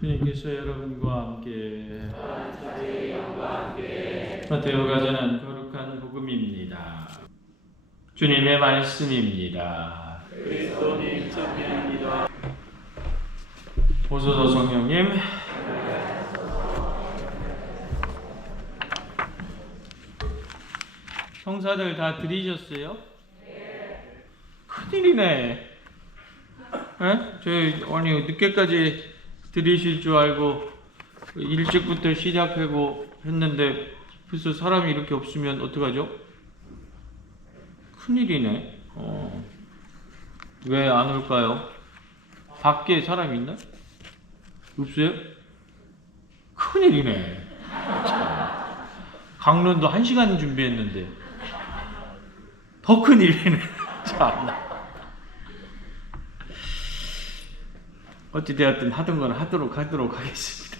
주님께서 여러분과 함께 마테오가 전한 거룩한 복음입니다. 주님의 말씀입니다. 그리스도님 참여합니다. 오소서 성령님. 성사들 다 드리셨어요? 큰일이네. 저희 아니 늦게까지 드리실 줄 알고 일찍부터 시작하고 했는데 벌써 사람이 이렇게 없으면 어떡하죠? 큰일이네. 왜 안 올까요? 밖에 사람이 있나? 없어요? 큰일이네. 강론도 1시간 준비했는데 더 큰일이네. 참나. 어찌되었든 하던 건 하도록 하겠습니다.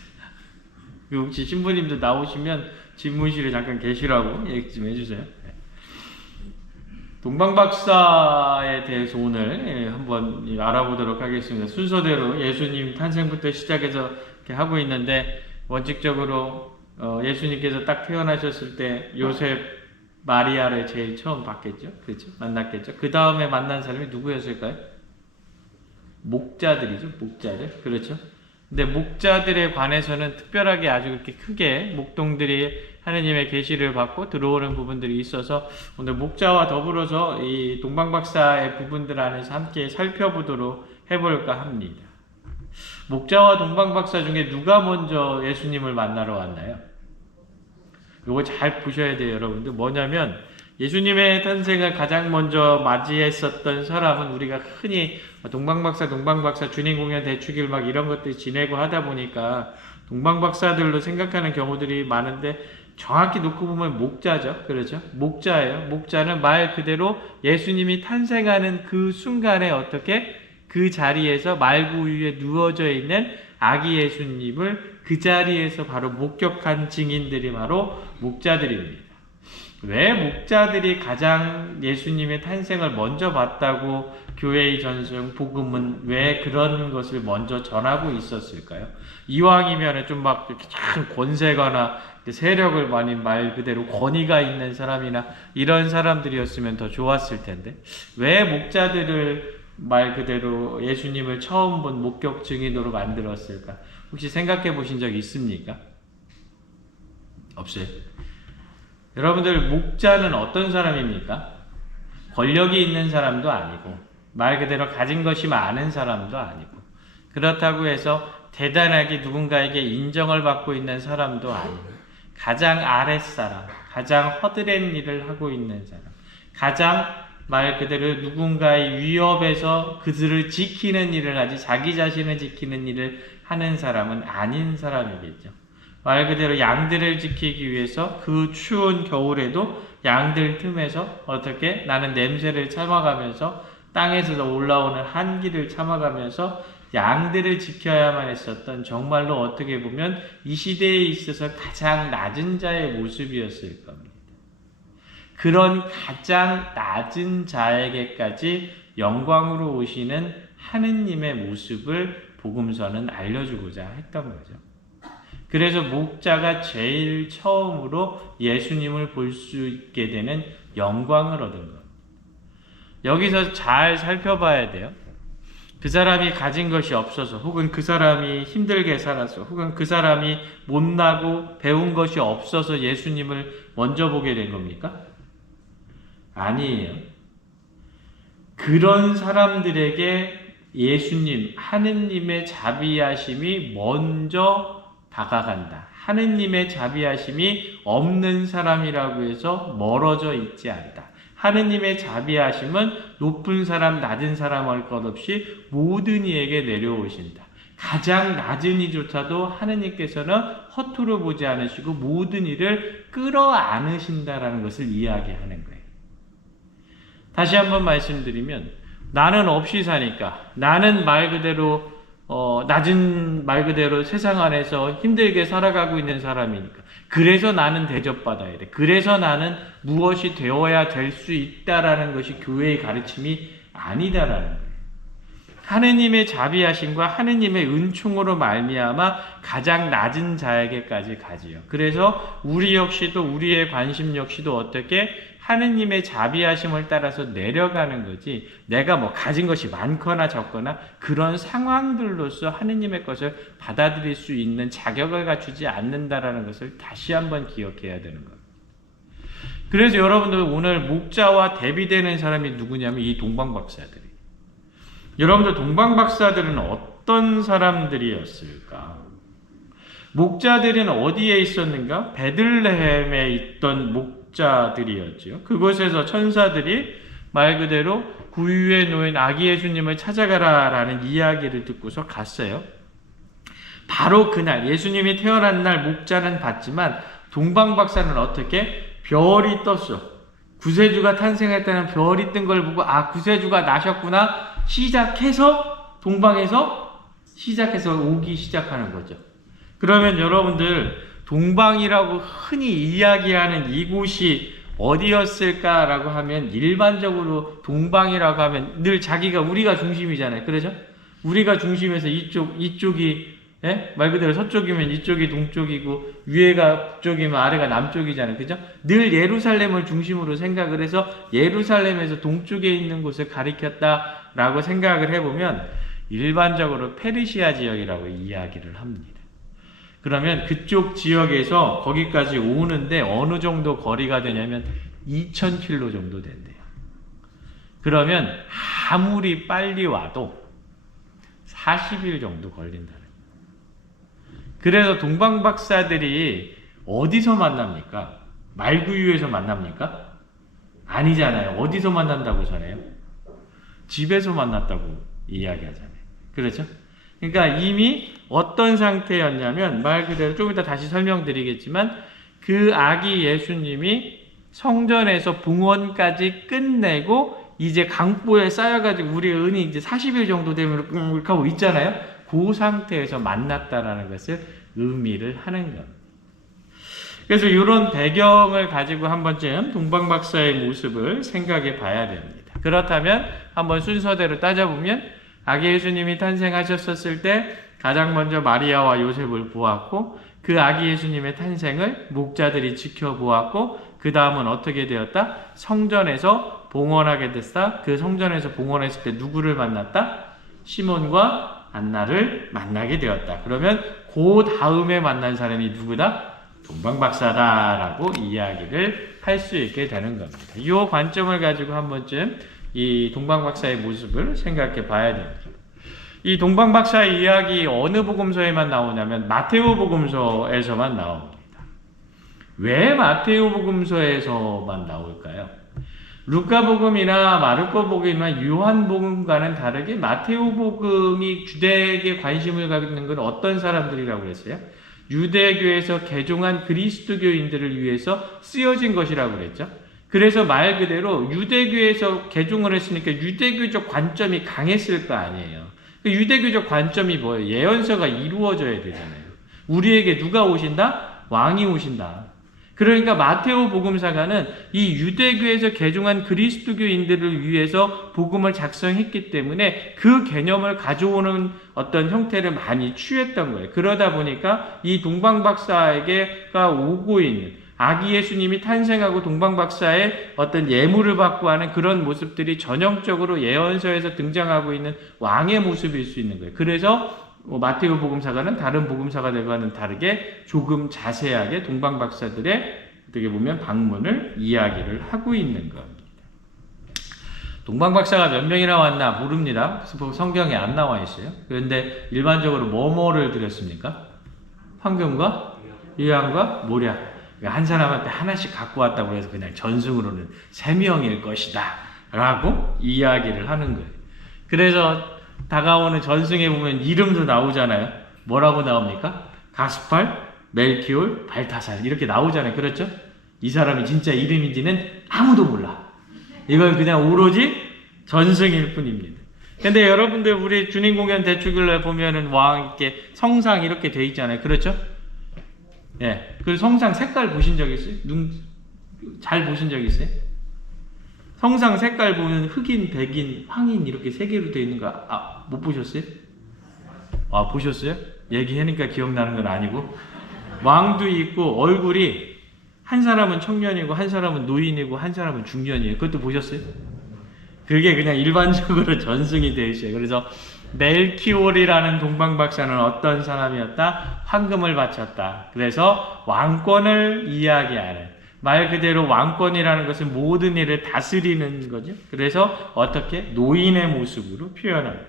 혹시 신부님들 나오시면 집무실에 잠깐 계시라고 얘기 좀 해주세요. 동방박사에 대해서 오늘 한번 알아보도록 하겠습니다. 순서대로 예수님 탄생부터 시작해서 이렇게 하고 있는데, 원칙적으로 예수님께서 딱 태어나셨을 때 요셉, 마리아를 제일 처음 봤겠죠? 그렇죠? 만났겠죠? 그 다음에 만난 사람이 누구였을까요? 목자들이죠. 목자들. 그렇죠? 근데 목자들에 관해서는 특별하게 아주 그렇게 크게 목동들이 하느님의 계시를 받고 들어오는 부분들이 있어서 오늘 목자와 더불어서 이 동방박사의 부분들 안에서 함께 살펴보도록 해볼까 합니다. 목자와 동방박사 중에 누가 먼저 예수님을 만나러 왔나요? 이거 잘 보셔야 돼요, 여러분들. 뭐냐면 예수님의 탄생을 가장 먼저 맞이했었던 사람은, 우리가 흔히 동방박사 주님공연 대축일 막 이런 것들 지내고 하다 보니까 동방박사들로 생각하는 경우들이 많은데, 정확히 놓고 보면 목자죠. 그렇죠? 목자예요. 목자는 말 그대로 예수님이 탄생하는 그 순간에 어떻게 그 자리에서 말구 위에 누워져 있는 아기 예수님을 그 자리에서 바로 목격한 증인들이 바로 목자들입니다. 왜 목자들이 가장 예수님의 탄생을 먼저 봤다고 교회의 전승 복음은 왜 그런 것을 먼저 전하고 있었을까요? 이왕이면 좀 막 참 권세가나 세력을 많이 말 그대로 권위가 있는 사람이나 이런 사람들이었으면 더 좋았을 텐데, 왜 목자들을 말 그대로 예수님을 처음 본 목격 증인으로 만들었을까? 혹시 생각해 보신 적 있습니까? 없어요? 여러분들, 목자는 어떤 사람입니까? 권력이 있는 사람도 아니고, 말 그대로 가진 것이 많은 사람도 아니고, 그렇다고 해서 대단하게 누군가에게 인정을 받고 있는 사람도 아니고, 가장 아랫사람, 가장 허드렛 일을 하고 있는 사람, 가장 말 그대로 누군가의 위협에서 그들을 지키는 일을 하지 자기 자신을 지키는 일을 하는 사람은 아닌 사람이겠죠. 말 그대로 양들을 지키기 위해서 그 추운 겨울에도 양들 틈에서 어떻게 나는 냄새를 참아가면서 땅에서 올라오는 한기를 참아가면서 양들을 지켜야만 했었던, 정말로 어떻게 보면 이 시대에 있어서 가장 낮은 자의 모습이었을 겁니다. 그런 가장 낮은 자에게까지 영광으로 오시는 하느님의 모습을 복음서는 알려주고자 했던 거죠. 그래서 목자가 제일 처음으로 예수님을 볼 수 있게 되는 영광을 얻은 것. 여기서 잘 살펴봐야 돼요. 그 사람이 가진 것이 없어서, 혹은 그 사람이 힘들게 살아서, 혹은 그 사람이 못나고 배운 것이 없어서 예수님을 먼저 보게 된 겁니까? 아니에요. 그런 사람들에게 예수님, 하느님의 자비하심이 먼저 다가간다. 하느님의 자비하심이 없는 사람이라고 해서 멀어져 있지 않다. 하느님의 자비하심은 높은 사람, 낮은 사람 할 것 없이 모든 이에게 내려오신다. 가장 낮은 이조차도 하느님께서는 허투루 보지 않으시고 모든 이를 끌어안으신다라는 것을 이야기하는 거예요. 다시 한번 말씀드리면, 나는 없이 사니까, 나는 말 그대로 낮은 말 그대로 세상 안에서 힘들게 살아가고 있는 사람이니까, 그래서 나는 대접받아야 돼, 그래서 나는 무엇이 되어야 될 수 있다라는 것이 교회의 가르침이 아니다라는 거예요. 하느님의 자비하심과 하느님의 은총으로 말미암아 가장 낮은 자에게까지 가지요. 그래서 우리 역시도 우리의 관심 역시도 어떻게 하느님의 자비하심을 따라서 내려가는 거지, 내가 뭐 가진 것이 많거나 적거나 그런 상황들로서 하느님의 것을 받아들일 수 있는 자격을 갖추지 않는다라는 것을 다시 한번 기억해야 되는 거예요. 그래서 여러분들 오늘 목자와 대비되는 사람이 누구냐면 이 동방박사들이. 여러분들 동방박사들은 어떤 사람들이었을까? 목자들은 어디에 있었는가? 베들레헴에 있던 목자들이었죠. 그곳에서 천사들이 말 그대로 구유에 놓인 아기 예수님을 찾아가라라는 이야기를 듣고서 갔어요. 바로 그날 예수님이 태어난 날 목자는 봤지만 동방박사는 어떻게? 별이 떴어. 구세주가 탄생했다는 별이 뜬 걸 보고 아, 구세주가 나셨구나 시작해서 동방에서 시작해서 오기 시작하는 거죠. 그러면 여러분들 동방이라고 흔히 이야기하는 이곳이 어디였을까라고 하면 일반적으로 동방이라고 하면 늘 자기가 우리가 중심이잖아요. 그렇죠? 우리가 중심에서 이쪽이 말 그대로 서쪽이면 이쪽이 동쪽이고 위에가 북쪽이면 아래가 남쪽이잖아요. 그죠? 늘 예루살렘을 중심으로 생각을 해서 예루살렘에서 동쪽에 있는 곳을 가리켰다라고 생각을 해보면 일반적으로 페르시아 지역이라고 이야기를 합니다. 그러면 그쪽 지역에서 거기까지 오는데 어느 정도 거리가 되냐면 2000km 정도 된대요. 그러면 아무리 빨리 와도 40일 정도 걸린다는 거예요. 그래서 동방박사들이 어디서 만납니까? 말구유에서 만납니까? 아니잖아요. 어디서 만난다고 전해요? 집에서 만났다고 이야기하잖아요. 그렇죠? 그러니까 이미 어떤 상태였냐면 말 그대로 좀 이따 다시 설명드리겠지만 그 아기 예수님이 성전에서 봉헌까지 끝내고 이제 강보에 쌓여가지고 우리 은이 이제 40일 정도 되면 이렇게 하고 있잖아요. 그 상태에서 만났다라는 것을 의미를 하는 겁니다. 그래서 이런 배경을 가지고 한 번쯤 동방박사의 모습을 생각해 봐야 됩니다. 그렇다면 한번 순서대로 따져보면 아기 예수님이 탄생하셨을 때 가장 먼저 마리아와 요셉을 보았고 그 아기 예수님의 탄생을 목자들이 지켜보았고 그 다음은 어떻게 되었다? 성전에서 봉헌하게 됐다. 그 성전에서 봉헌했을 때 누구를 만났다? 시몬과 안나를 만나게 되었다. 그러면 그 다음에 만난 사람이 누구다? 동방박사다라고 이야기를 할 수 있게 되는 겁니다. 이 관점을 가지고 한 번쯤 이 동방박사의 모습을 생각해 봐야 됩니다. 이 동방박사의 이야기 어느 복음서에만 나오냐면 마테오 복음서에서만 나옵니다. 왜 마테오 복음서에서만 나올까요? 루카복음이나 마르코복음이나 요한복음과는 다르게 마테오복음이 주대에게 관심을 갖는 건 어떤 사람들이라고 그랬어요? 유대교에서 개종한 그리스도교인들을 위해서 쓰여진 것이라고 그랬죠. 그래서 말 그대로 유대교에서 개종을 했으니까 유대교적 관점이 강했을 거 아니에요. 유대교적 관점이 뭐예요? 예언서가 이루어져야 되잖아요. 우리에게 누가 오신다? 왕이 오신다. 그러니까 마테오 복음사가는 이 유대교에서 개종한 그리스도교인들을 위해서 복음을 작성했기 때문에 그 개념을 가져오는 어떤 형태를 많이 취했던 거예요. 그러다 보니까 이 동방박사에게가 오고 있는 아기 예수님이 탄생하고 동방박사의 어떤 예물을 받고 하는 그런 모습들이 전형적으로 예언서에서 등장하고 있는 왕의 모습일 수 있는 거예요. 그래서 마테오 복음사가는 다른 복음사가들과는 다르게 조금 자세하게 동방박사들의 어떻게 보면 방문을 이야기를 하고 있는 겁니다. 동방박사가 몇 명이나 왔나 모릅니다. 성경에 안 나와 있어요. 그런데 일반적으로 뭐를 드렸습니까? 황금과 유향과 모략. 한 사람한테 하나씩 갖고 왔다고 해서 그냥 전승으로는 3명일 것이다 라고 이야기를 하는 거예요. 그래서 다가오는 전승에 보면 이름도 나오잖아요. 뭐라고 나옵니까? 가스팔, 멜키올, 발타살 이렇게 나오잖아요. 그렇죠? 이 사람이 진짜 이름인지는 아무도 몰라. 이건 그냥 오로지 전승일 뿐입니다. 근데 여러분들 우리 주님 공연 대축일에 보면은 왕 이렇게 성상 이렇게 돼 있잖아요. 그렇죠? 예. 그 성상 색깔 보신 적 있어요? 잘 보신 적 있어요? 성상 색깔 보면 흑인, 백인, 황인 이렇게 세 개로 되어 있는 거 못 보셨어요? 보셨어요? 얘기하니까 기억나는 건 아니고 왕도 있고 얼굴이 한 사람은 청년이고 한 사람은 노인이고 한 사람은 중년이에요. 그것도 보셨어요? 그게 그냥 일반적으로 전승이 되어 있어요. 그래서 멜키올이라는 동방박사는 어떤 사람이었다? 황금을 바쳤다. 그래서 왕권을 이야기하는, 말 그대로 왕권이라는 것은 모든 일을 다스리는 거죠. 그래서 어떻게? 노인의 모습으로 표현합니다.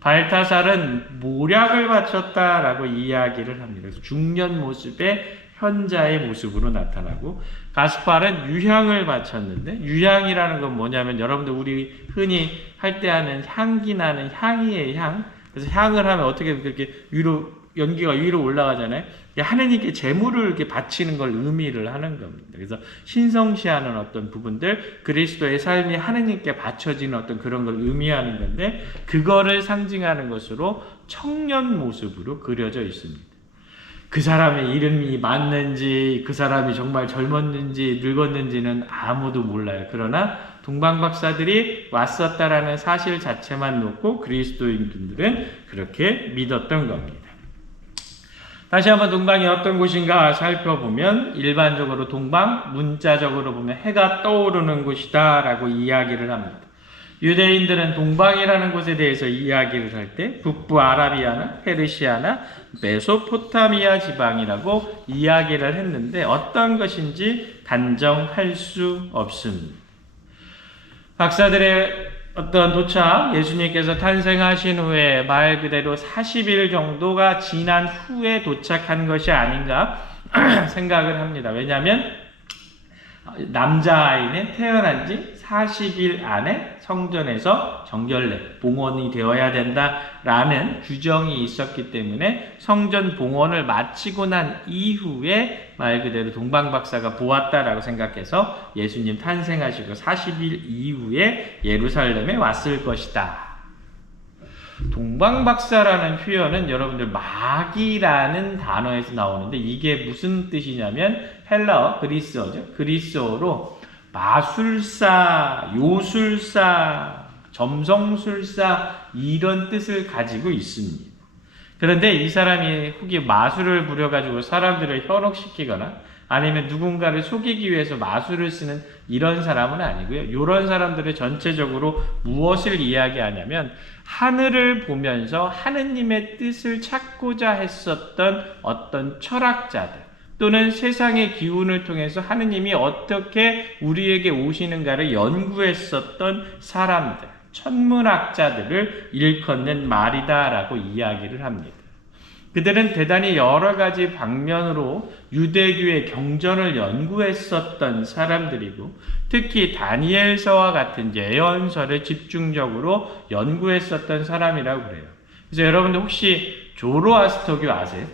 발타살은 모략을 바쳤다라고 이야기를 합니다. 그래서 중년 모습의 현자의 모습으로 나타나고, 가스팔은 유향을 바쳤는데, 유향이라는 건 뭐냐면 여러분들 우리 흔히 할 때 하는 향기 나는 향이의 향. 그래서 향을 하면 어떻게 그렇게 위로, 연기가 위로 올라가잖아요. 하느님께 제물을 이렇게 바치는 걸 의미를 하는 겁니다. 그래서 신성시하는 어떤 부분들, 그리스도의 삶이 하느님께 바쳐지는 어떤 그런 걸 의미하는 건데, 그거를 상징하는 것으로 청년 모습으로 그려져 있습니다. 그 사람의 이름이 맞는지, 그 사람이 정말 젊었는지 늙었는지는 아무도 몰라요. 그러나 동방박사들이 왔었다라는 사실 자체만 놓고 그리스도인들은 그렇게 믿었던 겁니다. 다시 한번 동방이 어떤 곳인가 살펴보면, 일반적으로 동방, 문자적으로 보면 해가 떠오르는 곳이다 라고 이야기를 합니다. 유대인들은 동방이라는 곳에 대해서 이야기를 할 때 북부 아라비아나 페르시아나 메소포타미아 지방이라고 이야기를 했는데, 어떤 것인지 단정할 수 없습니다. 박사들의 어떤 도착, 예수님께서 탄생하신 후에 말 그대로 40일 정도가 지난 후에 도착한 것이 아닌가 생각을 합니다. 왜냐하면 남자아이는 태어난 지 40일 안에 성전에서 정결례, 봉헌이 되어야 된다라는 규정이 있었기 때문에 성전 봉헌을 마치고 난 이후에 말 그대로 동방박사가 보았다라고 생각해서 예수님 탄생하시고 40일 이후에 예루살렘에 왔을 것이다. 동방박사라는 표현은 여러분들 마기라는 단어에서 나오는데, 이게 무슨 뜻이냐면 헬라어, 그리스어죠. 그리스어로 마술사, 요술사, 점성술사 이런 뜻을 가지고 있습니다. 그런데 이 사람이 혹이 마술을 부려가지고 사람들을 현혹시키거나 아니면 누군가를 속이기 위해서 마술을 쓰는 이런 사람은 아니고요. 이런 사람들을 전체적으로 무엇을 이야기하냐면, 하늘을 보면서 하느님의 뜻을 찾고자 했었던 어떤 철학자들, 또는 세상의 기운을 통해서 하느님이 어떻게 우리에게 오시는가를 연구했었던 사람들, 천문학자들을 일컫는 말이다라고 이야기를 합니다. 그들은 대단히 여러 가지 방면으로 유대교의 경전을 연구했었던 사람들이고, 특히 다니엘서와 같은 예언서를 집중적으로 연구했었던 사람이라고 그래요. 그래서 여러분들 혹시 조로아스터교 아세요?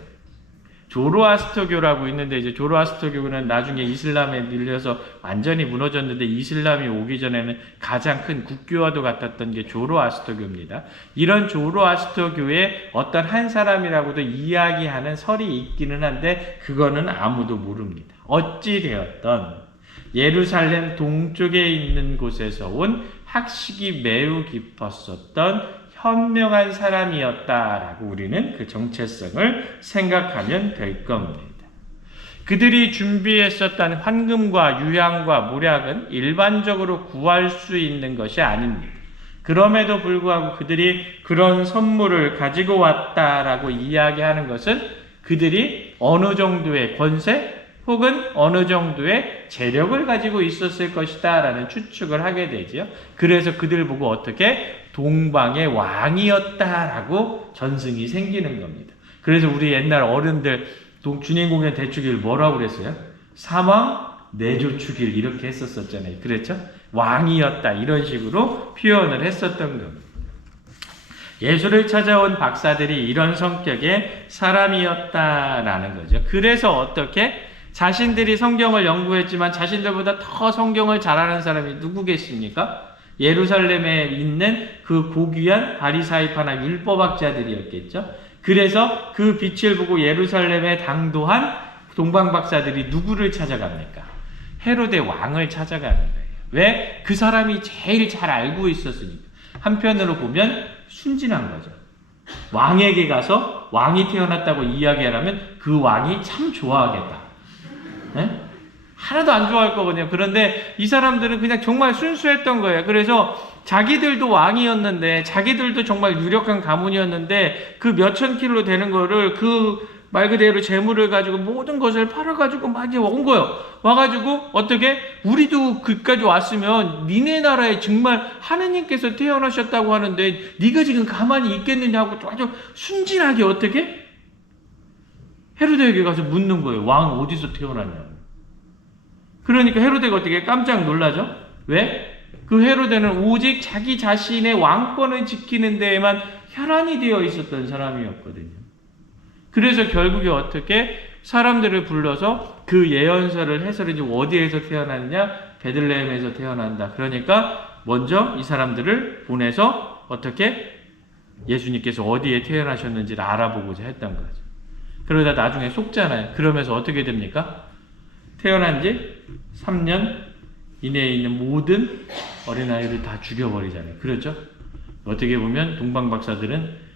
조로아스터교라고 있는데, 이제 조로아스터교는 나중에 이슬람에 밀려서 완전히 무너졌는데, 이슬람이 오기 전에는 가장 큰 국교와도 같았던 게 조로아스터교입니다. 이런 조로아스터교의 어떤 한 사람이라고도 이야기하는 설이 있기는 한데, 그거는 아무도 모릅니다. 어찌 되었던 예루살렘 동쪽에 있는 곳에서 온 학식이 매우 깊었었던 현명한 사람이었다라고 우리는 그 정체성을 생각하면 될 겁니다. 그들이 준비했었던 황금과 유향과 모략은 일반적으로 구할 수 있는 것이 아닙니다. 그럼에도 불구하고 그들이 그런 선물을 가지고 왔다라고 이야기하는 것은 그들이 어느 정도의 권세 혹은 어느 정도의 재력을 가지고 있었을 것이다 라는 추측을 하게 되죠. 그래서 그들 보고 어떻게 동방의 왕이었다라고 전승이 생기는 겁니다. 그래서 우리 옛날 어른들 준인공연 대축일 뭐라고 그랬어요? 사망 내조축일 이렇게 했었잖아요. 그랬죠? 왕이었다 이런 식으로 표현을 했었던 겁니다. 예수를 찾아온 박사들이 이런 성격의 사람이었다라는 거죠. 그래서 어떻게 자신들이 성경을 연구했지만 자신들보다 더 성경을 잘하는 사람이 누구겠습니까? 예루살렘에 있는 그 고귀한 바리사이파나 율법학자들이었겠죠. 그래서 그 빛을 보고 예루살렘에 당도한 동방박사들이 누구를 찾아갑니까? 헤로데 왕을 찾아가는 거예요. 왜? 그 사람이 제일 잘 알고 있었으니까. 한편으로 보면 순진한 거죠. 왕에게 가서 왕이 태어났다고 이야기하라면 그 왕이 참 좋아하겠다. 네? 하나도 안 좋아할 거거든요. 그런데 이 사람들은 그냥 정말 순수했던 거예요. 그래서 자기들도 왕이었는데, 자기들도 정말 유력한 가문이었는데, 그 몇천 킬로 되는 거를 그 말 그대로 재물을 가지고 모든 것을 팔아가지고 막 온 거예요. 와가지고 어떻게? 우리도 그까지 왔으면 니네 나라에 정말 하느님께서 태어나셨다고 하는데 네가 지금 가만히 있겠느냐고 아주 순진하게 어떻게? 헤로데에게 가서 묻는 거예요. 왕 어디서 태어났냐고. 그러니까 헤로데가 어떻게 깜짝 놀라죠? 왜? 그 헤로데는 오직 자기 자신의 왕권을 지키는 데에만 혈안이 되어 있었던 사람이었거든요. 그래서 결국에 어떻게 사람들을 불러서 그 예언서를 해설해 어디에서 태어났냐? 베들레헴에서 태어난다. 그러니까 먼저 이 사람들을 보내서 어떻게 예수님께서 어디에 태어나셨는지를 알아보고자 했던 거죠. 그러다 나중에 속잖아요. 그러면서 어떻게 됩니까? 태어난 지 3년 이내에 있는 모든 어린아이를 다 죽여버리잖아요. 그렇죠? 어떻게 보면 동방박사들은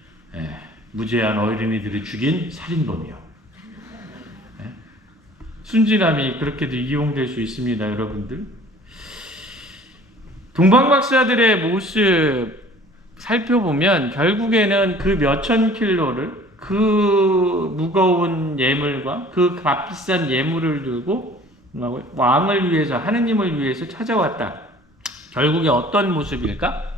무죄한 어린이들을 죽인 살인범이요. 순진함이 그렇게도 이용될 수 있습니다, 여러분들. 동방박사들의 모습 살펴보면 결국에는 그 몇천 킬로를 그 무거운 예물과 그 값비싼 예물을 들고 왕을 위해서, 하느님을 위해서 찾아왔다. 결국에 어떤 모습일까?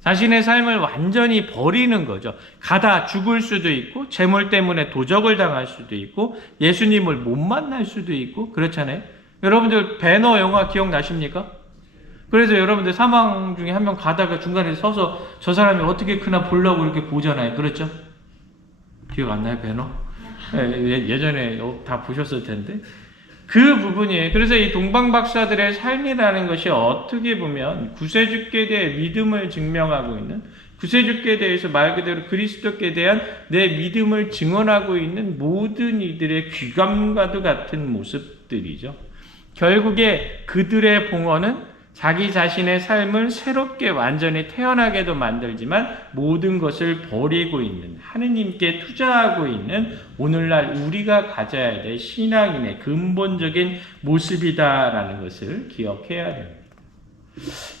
자신의 삶을 완전히 버리는 거죠. 가다 죽을 수도 있고, 재물 때문에 도적을 당할 수도 있고, 예수님을 못 만날 수도 있고, 그렇잖아요. 여러분들 배너 영화 기억나십니까? 그래서 여러분들 사망 중에 한 명 가다가 중간에 서서 저 사람이 어떻게 크나 보려고 이렇게 보잖아요. 그렇죠? 기억 안 나요, 배너? 예전에 다 보셨을 텐데. 그 부분이에요. 그래서 이 동방박사들의 삶이라는 것이 어떻게 보면 구세주께 대해 믿음을 증명하고 있는, 구세주께 대해서 말 그대로 그리스도께 대한 내 믿음을 증언하고 있는 모든 이들의 귀감과도 같은 모습들이죠. 결국에 그들의 봉헌은 자기 자신의 삶을 새롭게 완전히 태어나게도 만들지만 모든 것을 버리고 있는, 하느님께 투자하고 있는 오늘날 우리가 가져야 될 신앙인의 근본적인 모습이다라는 것을 기억해야 됩니다.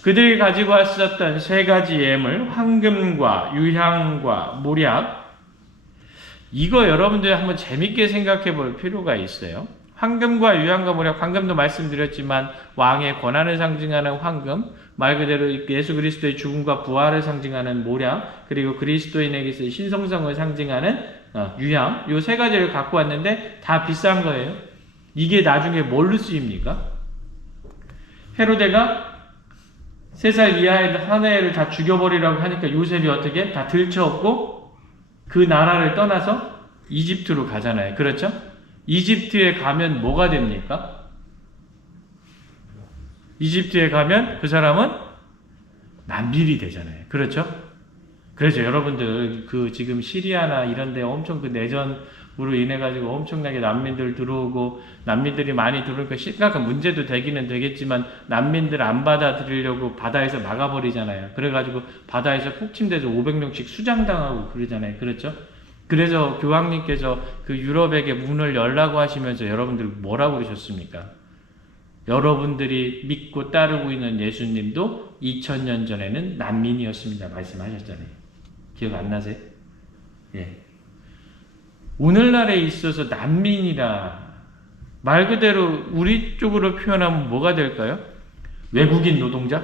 그들이 가지고 왔었던 세 가지 예물, 황금과 유향과 모략, 이거 여러분들 한번 재밌게 생각해 볼 필요가 있어요. 황금과 유향과 모략, 황금도 말씀드렸지만 왕의 권한을 상징하는 황금, 말 그대로 예수 그리스도의 죽음과 부활을 상징하는 모략, 그리고 그리스도인에게서 신성성을 상징하는 유향, 요 세 가지를 갖고 왔는데 다 비싼 거예요. 이게 나중에 뭘로 쓰입니까? 헤로데가 3살 이하의 사내를 다 죽여버리라고 하니까 요셉이 어떻게? 다 들쳐업고 그 나라를 떠나서 이집트로 가잖아요. 그렇죠? 이집트에 가면 뭐가 됩니까? 이집트에 가면 그 사람은 난민이 되잖아요. 그렇죠? 그래서 여러분들 그 지금 시리아나 이런 데 엄청 그 내전으로 인해 가지고 엄청나게 난민들 들어오고, 난민들이 많이 들어오니까 심각한 문제도 되기는 되겠지만 난민들 안 받아들이려고 바다에서 막아버리잖아요. 그래가지고 바다에서 폭침돼서 500명씩 수장당하고 그러잖아요. 그렇죠? 그래서 교황님께서 그 유럽에게 문을 열라고 하시면서 여러분들 뭐라고 그러셨습니까? 여러분들이 믿고 따르고 있는 예수님도 2000년 전에는 난민이었습니다. 말씀하셨잖아요. 기억 안 나세요? 예. 오늘날에 있어서 난민이라 말 그대로 우리 쪽으로 표현하면 뭐가 될까요? 외국인 노동자?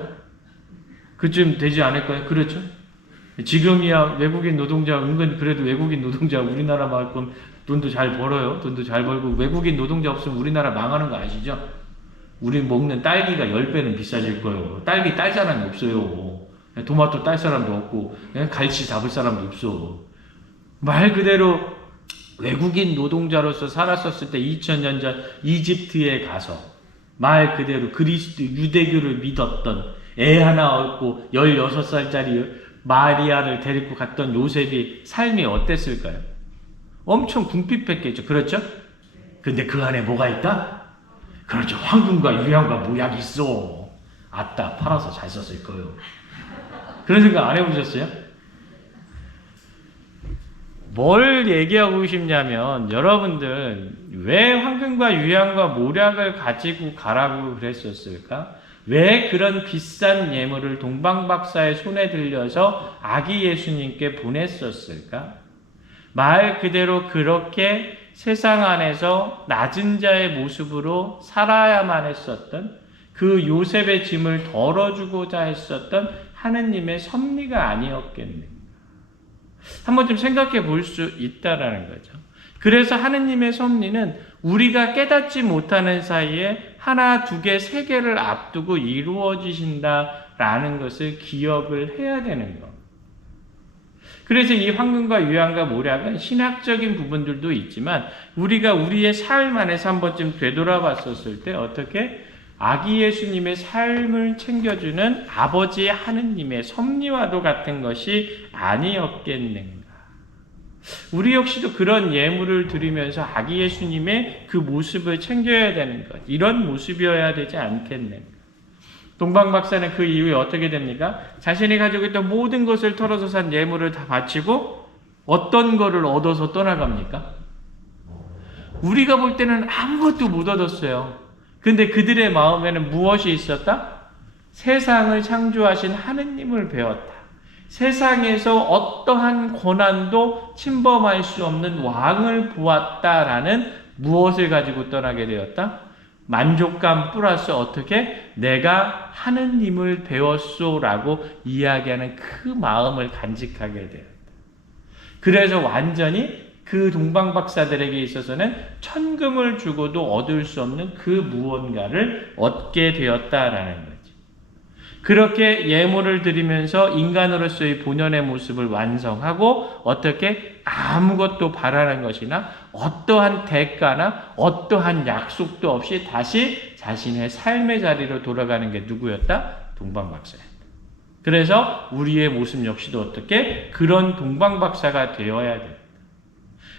그쯤 되지 않을까요? 그렇죠? 지금이야 외국인 노동자, 은근 그래도 외국인 노동자 우리나라만큼 돈도 잘 벌어요. 돈도 잘 벌고, 외국인 노동자 없으면 우리나라 망하는 거 아시죠? 우리 먹는 딸기가 10배는 비싸질 거예요. 딸기 딸 사람이 없어요. 토마토 딸 사람도 없고, 갈치 잡을 사람도 없어. 말 그대로 외국인 노동자로서 살았었을 때 2000년 전 이집트에 가서 말 그대로 그리스도 유대교를 믿었던, 애 하나 얻고 16살짜리 마리아를 데리고 갔던 요셉이 삶이 어땠을까요? 엄청 궁핍했겠죠. 그렇죠? 근데 그 안에 뭐가 있다? 그렇죠. 황금과 유향과 모약이 있어. 아따 팔아서 잘 썼을 거요. 그런 생각 안 해보셨어요? 뭘 얘기하고 싶냐면 여러분들 왜 황금과 유향과 모략을 가지고 가라고 그랬었을까? 왜 그런 비싼 예물을 동방박사의 손에 들려서 아기 예수님께 보냈었을까? 말 그대로 그렇게 세상 안에서 낮은 자의 모습으로 살아야만 했었던 그 요셉의 짐을 덜어주고자 했었던 하느님의 섭리가 아니었겠는가. 한번 좀 생각해 볼 수 있다라는 거죠. 그래서 하느님의 섭리는 우리가 깨닫지 못하는 사이에 하나, 두 개, 세 개를 앞두고 이루어지신다라는 것을 기억을 해야 되는 것. 그래서 이 황금과 유향과 모략은 신학적인 부분들도 있지만 우리가 우리의 삶 안에서 한 번쯤 되돌아봤었을 때 어떻게 아기 예수님의 삶을 챙겨주는 아버지 하느님의 섭리와도 같은 것이 아니었겠는가. 우리 역시도 그런 예물을 드리면서 아기 예수님의 그 모습을 챙겨야 되는 것, 이런 모습이어야 되지 않겠는가. 동방박사는 그 이후에 어떻게 됩니까? 자신이 가지고 있던 모든 것을 털어서 산 예물을 다 바치고 어떤 거를 얻어서 떠나갑니까? 우리가 볼 때는 아무것도 못 얻었어요. 근데 그들의 마음에는 무엇이 있었다? 세상을 창조하신 하느님을 배웠다. 세상에서 어떠한 고난도 침범할 수 없는 왕을 보았다라는 무엇을 가지고 떠나게 되었다? 만족감 플러스 어떻게? 내가 하느님을 배웠소라고 이야기하는 그 마음을 간직하게 되었다. 그래서 완전히 그 동방박사들에게 있어서는 천금을 주고도 얻을 수 없는 그 무언가를 얻게 되었다라는 거지. 그렇게 예물을 드리면서 인간으로서의 본연의 모습을 완성하고 어떻게 아무것도 바라는 것이나 어떠한 대가나 어떠한 약속도 없이 다시 자신의 삶의 자리로 돌아가는 게 누구였다? 동방박사였다. 그래서 우리의 모습 역시도 어떻게 그런 동방박사가 되어야 돼.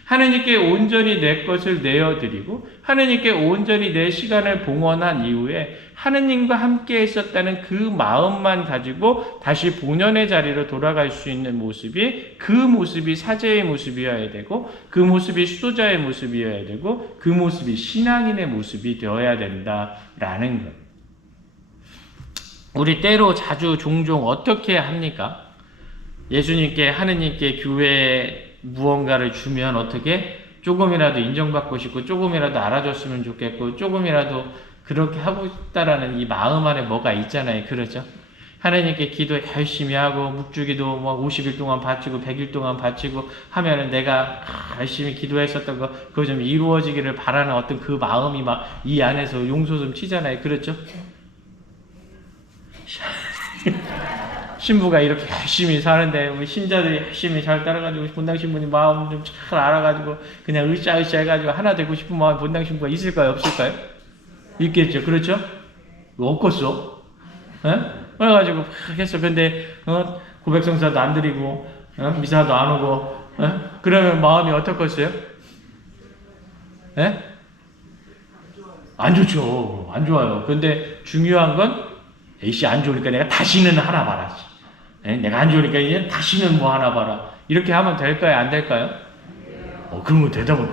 하느님께 온전히 내 것을 내어드리고 하느님께 온전히 내 시간을 봉헌한 이후에 하느님과 함께 있었다는 그 마음만 가지고 다시 본연의 자리로 돌아갈 수 있는 모습이 그 모습이 사제의 모습이어야 되고 그 모습이 수도자의 모습이어야 되고 그 모습이 신앙인의 모습이 되어야 된다라는 것. 우리 때로 자주 종종 어떻게 합니까? 예수님께 하느님께 교회에 무언가를 주면 어떻게 조금이라도 인정받고 싶고 조금이라도 알아줬으면 좋겠고 조금이라도 그렇게 하고 싶다라는 이 마음 안에 뭐가 있잖아요. 그렇죠? 하나님께 기도 열심히 하고 묵주기도 뭐 50일 동안 바치고 100일 동안 바치고 하면은 내가 열심히 기도했었던 거 그거 좀 이루어지기를 바라는 어떤 그 마음이 막 이 안에서 용솟음 좀 치잖아요. 그렇죠? 신부가 이렇게 열심히 사는데 우리 신자들이 열심히 잘 따라가지고 본당 신부님 마음 좀 잘 알아가지고 그냥 으쌰으쌰 해가지고 하나 되고 싶은 마음이 본당 신부가 있을까요? 없을까요? 있겠죠. 그렇죠? 없겠어. 그래가지고 막 했어. 근데 고백성사도 안 드리고 미사도 안 오고 그러면 마음이 어떻겠어요? 안 좋죠. 안 좋아요. 근데 중요한 건 에이씨 안 좋으니까 내가 다시는 하나 봐라. 내가 안 좋으니까 이제 다시는 뭐 하나 봐라. 이렇게 하면 될까요? 안 될까요? 그러면 대답은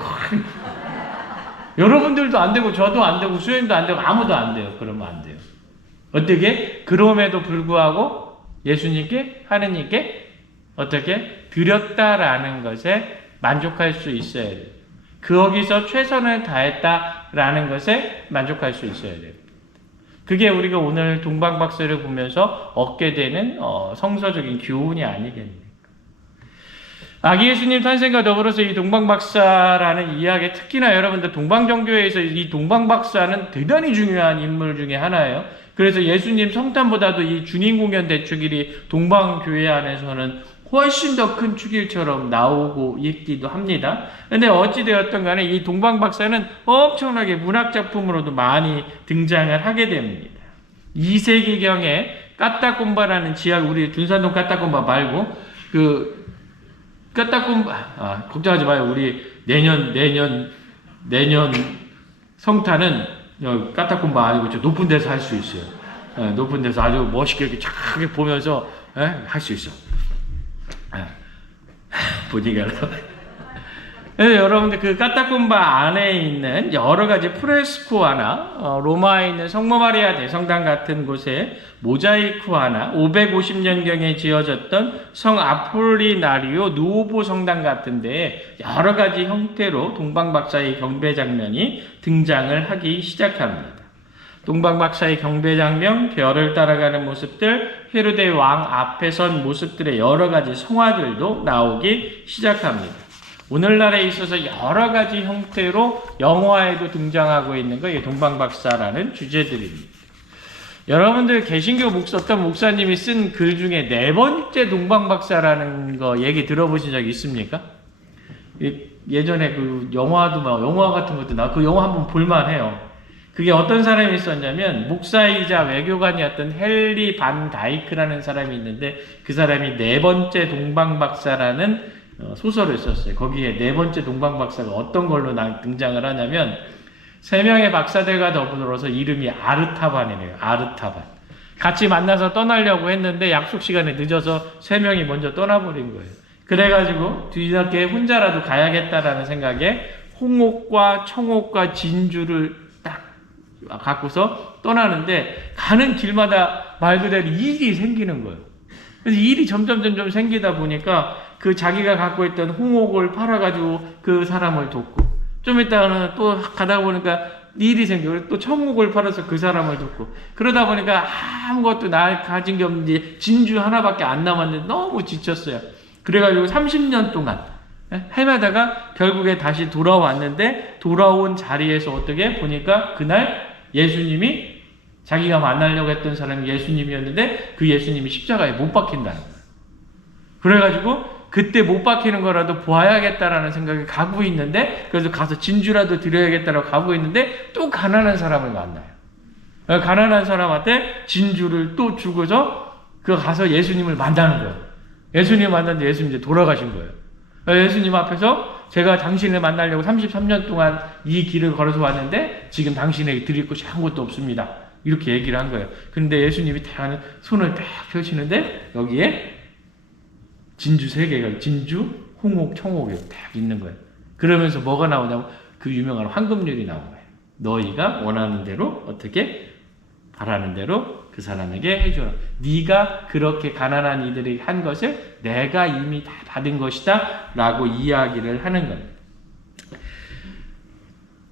여러분들도 안 되고 저도 안 되고 수현도 안 되고 아무도 안 돼요. 그러면 안 돼요. 어떻게? 그럼에도 불구하고 예수님께 하느님께 어떻게? 드렸다라는 것에 만족할 수 있어야 돼요. 거기서 최선을 다했다라는 것에 만족할 수 있어야 돼요. 그게 우리가 오늘 동방박사를 보면서 얻게 되는 성서적인 교훈이 아니겠습니까? 아기 예수님 탄생과 더불어서 이 동방박사라는 이야기, 특히나 여러분들 동방정교회에서 이 동방박사는 대단히 중요한 인물 중에 하나예요. 그래서 예수님 성탄보다도 이 주님 공연 대축일이 동방교회 안에서는 훨씬 더 큰 축일처럼 나오고 있기도 합니다. 근데 어찌되었든 간에 이 동방박사는 엄청나게 문학작품으로도 많이 등장을 하게 됩니다. 2세기경에 까따꼼바라는 지역, 우리 둔산동 까따꼼바 말고 까따꼼바, 걱정하지 마요. 우리 내년 성탄은 까따꼼바 아니고 저 높은 데서 할 수 있어요. 높은 데서 아주 멋있게 이렇게 쫙 보면서 할 수 있어. 보디가드. 여러분들 그 까타콤바 안에 있는 여러 가지 프레스코 하나, 로마에 있는 성모 마리아 대성당 같은 곳에 모자이크 하나, 550년경에 지어졌던 성 아폴리나리오 누오보 성당 같은데 여러 가지 형태로 동방박사의 경배 장면이 등장을 하기 시작합니다. 동방박사의 경배 장면, 별을 따라가는 모습들, 헤로데 왕 앞에 선 모습들의 여러 가지 성화들도 나오기 시작합니다. 오늘날에 있어서 여러 가지 형태로 영화에도 등장하고 있는 거, 이 동방박사라는 주제들입니다. 여러분들 개신교 어떤 목사님이 쓴 글 중에 네 번째 동방박사라는 거 얘기 들어보신 적 있습니까? 예전에 그 영화 같은 것도 그 영화 한번 볼만해요. 그게 어떤 사람이 있었냐면 목사이자 외교관이었던 헨리 반 다이크라는 사람이 있는데 그 사람이 네 번째 동방박사라는 소설을 썼어요. 거기에 네 번째 동방박사가 어떤 걸로 등장을 하냐면 세 명의 박사들과 더불어서 이름이 아르타반이래요. 아르타반. 같이 만나서 떠나려고 했는데 약속 시간에 늦어서 세 명이 먼저 떠나버린 거예요. 그래가지고 뒤늦게 혼자라도 가야겠다라는 생각에 홍옥과 청옥과 진주를 딱 갖고서 떠나는데 가는 길마다 말 그대로 일이 생기는 거예요. 그래서 일이 점점 생기다 보니까 그 자기가 갖고 있던 홍옥을 팔아가지고 그 사람을 돕고 좀 이따가는 또 가다 보니까 일이 생기고 또 청옥을 팔아서 그 사람을 돕고 그러다 보니까 아무것도 나 가진 게 없는데 진주 하나밖에 안 남았는데 너무 지쳤어요. 그래가지고 30년 동안 헤매다가 결국에 다시 돌아왔는데 돌아온 자리에서 어떻게 보니까 그날 예수님이 자기가 만나려고 했던 사람이 예수님이었는데 그 예수님이 십자가에 못 박힌다는 거예요. 그래가지고 그때 못 박히는 거라도 보아야겠다라는 생각이 가고 있는데 그래서 가서 진주라도 드려야겠다라고 가고 있는데 또 가난한 사람을 만나요. 가난한 사람한테 진주를 또 주고서 그 가서 예수님을 만나는 거예요. 예수님 만났는데 예수님 이제 돌아가신 거예요. 예수님 앞에서 제가 당신을 만나려고 33년 동안 이 길을 걸어서 왔는데 지금 당신에게 드릴 것이 아무것도 없습니다. 이렇게 얘기를 한 거예요. 그런데 예수님이 태어나는 손을 딱 펼치는데 여기에 진주 세 개가 진주, 홍옥, 청옥이 딱 있는 거예요. 그러면서 뭐가 나오냐면 그 유명한 황금률이 나온 거예요. 너희가 원하는 대로 어떻게 바라는 대로 그 사람에게 해주라. 네가 그렇게 가난한 이들이 한 것을 내가 이미 다 받은 것이다 라고 이야기를 하는 겁니다.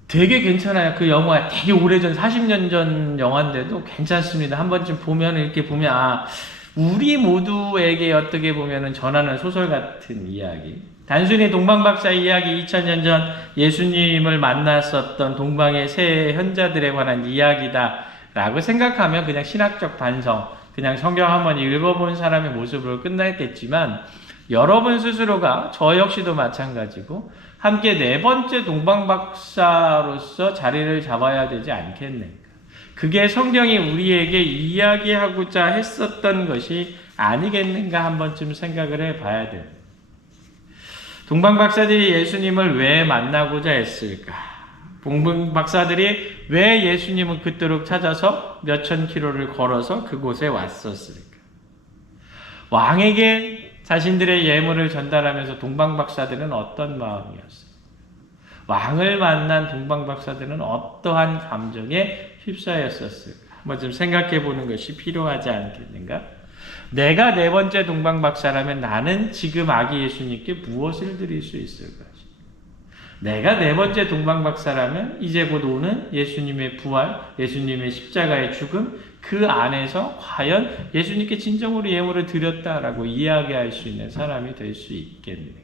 되게 괜찮아요. 그 영화 되게 오래전 40년 전 영화인데도 괜찮습니다. 한 번쯤 보면 이렇게 보면 우리 모두에게 어떻게 보면 전하는 소설 같은 이야기. 단순히 동방박사 이야기 2000년 전 예수님을 만났었던 동방의 세 현자들에 관한 이야기다 라고 생각하면 그냥 신학적 반성, 그냥 성경 한번 읽어본 사람의 모습으로 끝났겠지만 여러분 스스로가 저 역시도 마찬가지고 함께 네 번째 동방박사로서 자리를 잡아야 되지 않겠는가. 그게 성경이 우리에게 이야기하고자 했었던 것이 아니겠는가 한 번쯤 생각을 해봐야 돼요. 동방박사들이 예수님을 왜 만나고자 했을까? 동방박사들이 왜 예수님을 그토록 찾아서 몇천 킬로를 걸어서 그곳에 왔었을까? 왕에게 자신들의 예물을 전달하면서 동방박사들은 어떤 마음이었을까? 왕을 만난 동방박사들은 어떠한 감정에 휩싸였었을까? 한번 좀 생각해 보는 것이 필요하지 않겠는가? 내가 네 번째 동방박사라면 나는 지금 아기 예수님께 무엇을 드릴 수 있을 것인가? 내가 네 번째 동방박사라면 이제 곧 오는 예수님의 부활, 예수님의 십자가의 죽음, 그 안에서 과연 예수님께 진정으로 예물을 드렸다라고 이야기할 수 있는 사람이 될 수 있겠는가?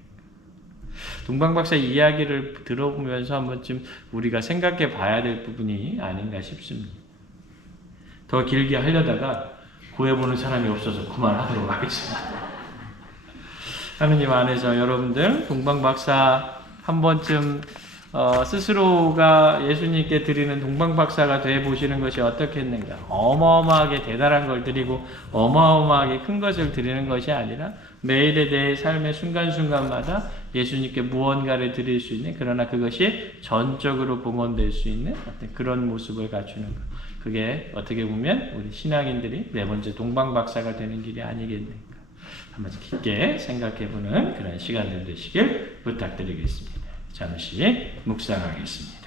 동방박사 이야기를 들어보면서 한 번쯤 우리가 생각해 봐야 될 부분이 아닌가 싶습니다. 더 길게 하려다가 구해보는 사람이 없어서 그만하도록 하겠습니다. 하느님 안에서 여러분들 동방박사 한 번쯤 스스로가 예수님께 드리는 동방박사가 돼 보시는 것이 어떻겠는가? 어마어마하게 대단한 걸 드리고 어마어마하게 큰 것을 드리는 것이 아니라 매일의 내 삶의 순간순간마다 예수님께 무언가를 드릴 수 있는, 그러나 그것이 전적으로 봉헌될 수 있는 어떤 그런 모습을 갖추는 것. 그게 어떻게 보면 우리 신앙인들이 네 번째 동방박사가 되는 길이 아니겠는가. 한번 깊게 생각해보는 그런 시간들 되시길 부탁드리겠습니다. 잠시 묵상하겠습니다.